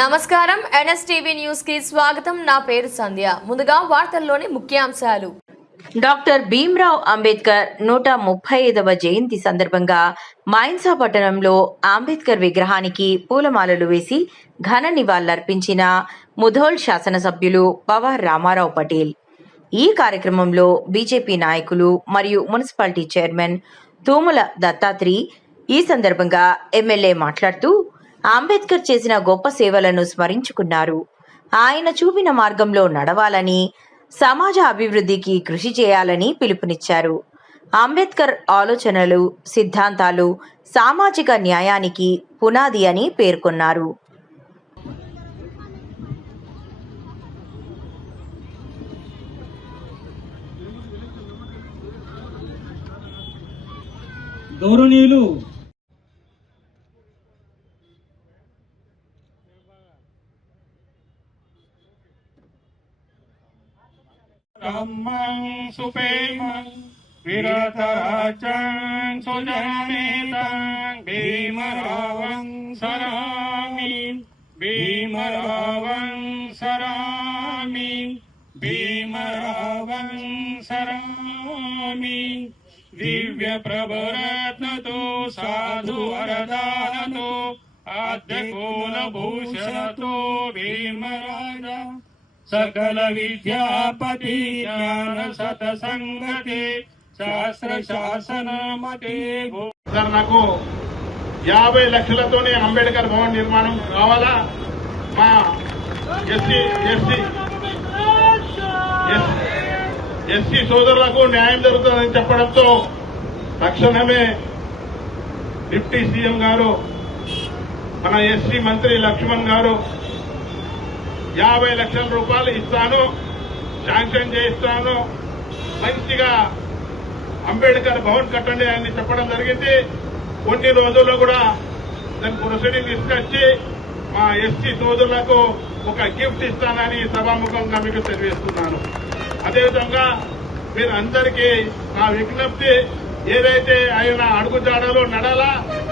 నమస్కారం NSTV news కి స్వాగతం. నా పేరు సంధ్య. ముందుగా వార్తల్లోని ముఖ్యాంశాలు. డాక్టర్ భీమ్రావ్ అంబేద్కర్ 135వ జయంతి సందర్భంగా మైన్సా పట్టణంలో అంబేద్కర్ విగ్రహానికి పూలమాలలు వేసి ఘన నివాళులర్పించిన ముధోల్ శాసనసభ్యులు పవార్ రామారావు పటేల్. ఈ కార్యక్రమంలో బీజేపీ నాయకులు మరియు మున్సిపాలిటీ చైర్మన్ తూముల దత్తాత్రి ఈ సందర్భంగా ఎమ్మెల్యే మాట్లాడుతూ అంబేద్కర్ చేసిన గొప్ప సేవలను స్మరించుకున్నారు. ఆయన చూపిన మార్గంలో నడవాలని, సమాజ అభివృద్ధికి కృషి చేయాలని పిలుపునిచ్చారు. అంబేద్కర్ ఆలోచనలు, సిద్ధాంతాలు సామాజిక న్యాయానికి పునాది అని పేర్కొన్నారు. గౌరవనీయులు Rammang supemang viratarajan sujaranetang Bhimaravang sarami Bhimaravang sarami Bhimaravang sarami Divya prabharatnato sadhu varadanato Adhyakola bhushanato Bhimaraja सकल विद्यापति ज्ञान सतसंगते శాస్త్ర శాసన మతే. సార్, నాకు 50 లక్షలతోనే అంబేద్కర్ భవన్ నిర్మాణం కావాలా, మా ఎస్సీ సోదరులకు న్యాయం జరుగుతుందని చెప్పడంతో తక్షణమే డిప్యూటీ సీఎం గారు, మన ఎస్సీ మంత్రి లక్ష్మణ్ గారు 50 లక్షల రూపాయలు ఇస్తాను, శాంక్షన్ చేయిస్తాను, మంచిగా అంబేద్కర్ భవన్ కట్టండి అని చెప్పడం జరిగింది. కొన్ని రోజుల్లో కూడా దాని ప్రొసీడింగ్ తీసుకొచ్చి మా ఎస్సీ సోదరులకు ఒక గిఫ్ట్ ఇస్తానని సభాముఖంగా మీకు తెలియజేస్తున్నాను. అదేవిధంగా మీరు అందరికీ నా విజ్ఞప్తి, ఏదైతే ఆయన అడుగుజాడలో నడాలా,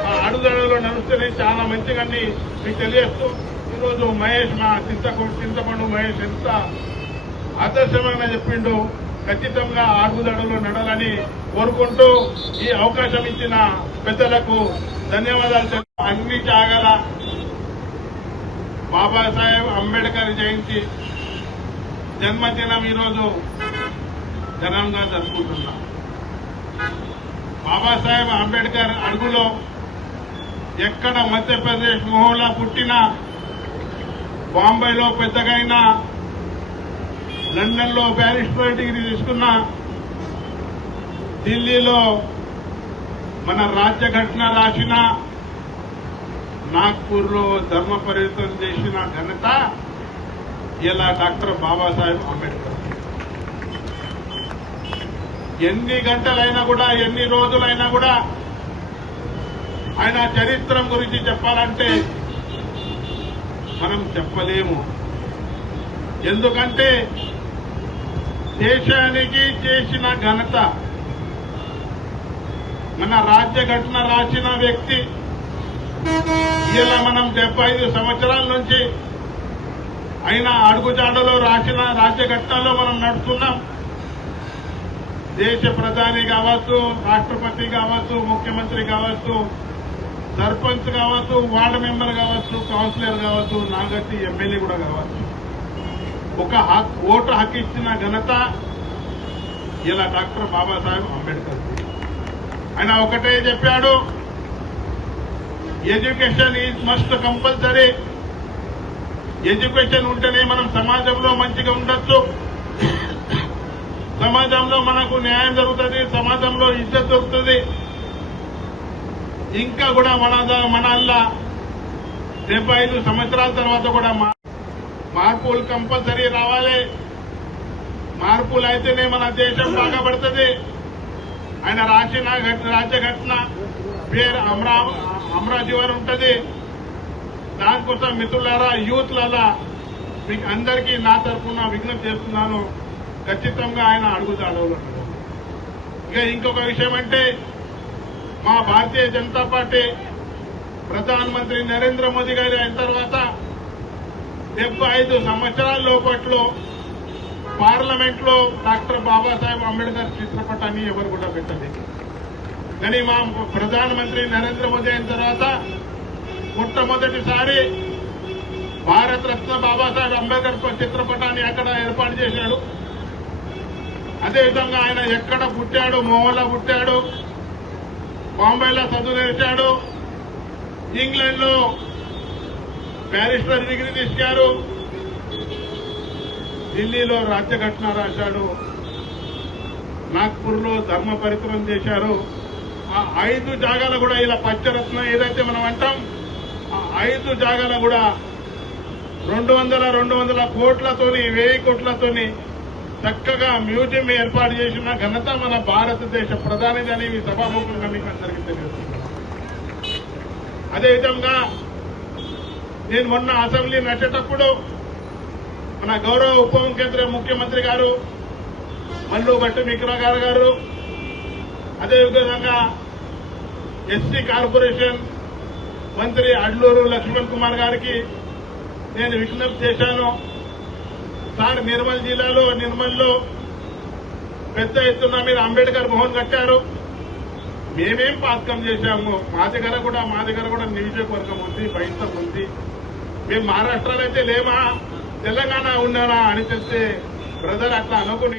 ఆ అడుగుజాడలో నడుస్తేనే చాలా మంచిగా మీకు తెలియజేస్తూ, ఈరోజు మహేష్, మా చింతపండు మహేష్ ఎంత ఆదర్శమైన చెప్పిండు. ఖచ్చితంగా అడుగుజాడలో నడాలని కోరుకుంటూ ఈ అవకాశం ఇచ్చిన పెద్దలకు ధన్యవాదాలు. అన్ని జాగాల బాబాసాహెబ్ అంబేద్కర్ జయంతి జన్మదినం ఈరోజు ఘనంగా జరుపుకుంటున్నాం. బాబాసాహెబ్ అంబేద్కర్ అడుగులో ఎక్కడ మధ్యప్రదేశ్ మొహోలా పుట్టినా, బాంబేలో పెద్దగైనా, లండన్ లో బ్యారిస్టర్ డిగ్రీ తీసుకున్నా, ఢిల్లీలో మన రాజ్యఘటన రాసిన, నాగ్పూర్ లో ధర్మ పరివర్తన చేసిన ఘనత ఇలా డాక్టర్ బాబాసాహెబ్ అంబేద్కర్. ఎన్ని గంటలైనా కూడా, ఎన్ని రోజులైనా కూడా ఆయన చరిత్ర గురించి చెప్పాలంటే మనం చెప్పలేము. ఎందుకంటే దేశానికి చేసిన ఘనత, మన రాజ్యఘటన రాసిన వ్యక్తి. ఇలా మనం 75 సంవత్సరాల నుంచి ఆయన అడుగుజాడలో రాసిన రాజ్యఘటనలో మనం నడుస్తున్నాం. దేశ ప్రధాని కావచ్చు, రాష్ట్రపతి కావచ్చు, ముఖ్యమంత్రి కావచ్చు, సర్పంచ్ కావచ్చు, వార్డు మెంబర్ కావచ్చు, కౌన్సిలర్ కావచ్చు, నాగతి ఎమ్మెల్యే కూడా కావచ్చు, ఒక ఓటు హక్కు ఇచ్చిన ఘనత ఇలా డాక్టర్ బాబాసాహెబ్ అంబేద్కర్. ఆయన ఒకటే చెప్పాడు, education is must compulsory. Education ఉంటేనే మనం సమాజంలో మంచిగా ఉండొచ్చు, సమాజంలో మనకు న్యాయం జరుగుతుంది, సమాజంలో ఇజ్జత్ దొరుకుతుంది. ఇంకా కూడా మనల్లా 75 సంవత్సరాల తర్వాత కూడా మార్పులు కంపల్సరీ రావాలి. మార్పులు అయితేనే మన దేశం బాగుపడుతుంది. ఆయన రాసిన రాజ్యఘటన పేరు అమరాజీవన్ ఉంటుంది. దానికోసం మిత్రులారా, యూత్లలా మీకు అందరికీ నా తరఫున విజ్ఞప్తి చేస్తున్నాను, ఖచ్చితంగా ఆయన అడుగుజాడలో. ఇక ఇంకొక విషయం అంటే, మా భారతీయ జనతా పార్టీ ప్రధానమంత్రి నరేంద్ర మోదీ గారు అయిన తర్వాత 75 సంవత్సరాల లోపట్లో పార్లమెంట్ లో డాక్టర్ బాబాసాహెబ్ అంబేద్కర్ చిత్రపటాన్ని ఎవరు కూడా పెట్టలేదు. కానీ మా ప్రధానమంత్రి నరేంద్ర మోదీ అయిన తర్వాత మొట్టమొదటిసారి భారత రత్న బాబాసాహెబ్ అంబేద్కర్ చిత్రపటాన్ని అక్కడ ఏర్పాటు చేశాడు. అదేవిధంగా ఆయన ఎక్కడ పుట్టాడు, మోహన్లో పుట్టాడు, బాంబేలో చదువు నేర్చాడు, ఇంగ్లాండ్ లో బ్యారిస్టర్ డిగ్రీ తీసుకారు, ఢిల్లీలో రాజ్యఘటన రాశాడు, నాగ్పూర్ లో ధర్మ పరితరం చేశారు. ఆ 5 జాగాలు కూడా ఇలా పచ్చరత్న ఏదైతే మనం అంటాం, ఆ 5 జాగాలు కూడా 200 కోట్లతోని 1000 కోట్లతోని చక్కగా మ్యూజియం ఏర్పాటు చేసిన ఘనత మన భారతదేశ ప్రధానిగా ఈ సభాముఖంగా మీకు అందరికీ తెలియజేస్తున్నాను. అదేవిధంగా నేను మొన్న అసెంబ్లీ నడిచేటప్పుడు మన గౌరవ ఉప ముఖ్యమంత్రి గారు మల్లు భట్టి విక్రమ్ గారు అదేవిధంగా ఎస్సీ కార్పొరేషన్ మంత్రి అడ్లూరు లక్ష్మణ్ కుమార్ గారికి నేను విజ్ఞప్తి చేశాను. సార్, నిర్మల్లో పెద్ద ఎత్తున మీరు అంబేద్కర్ భవన్ కట్టారు, మేమేం పాతకం చేశాము, మా దగ్గర కూడా నియోజకవర్గం ఉంది, బయట ఉంది, మేము మహారాష్ట్రలో అయితే లేమా, తెలంగాణ ఉన్నారా అని చెప్తే బ్రదర్ అట్లా అనుకుని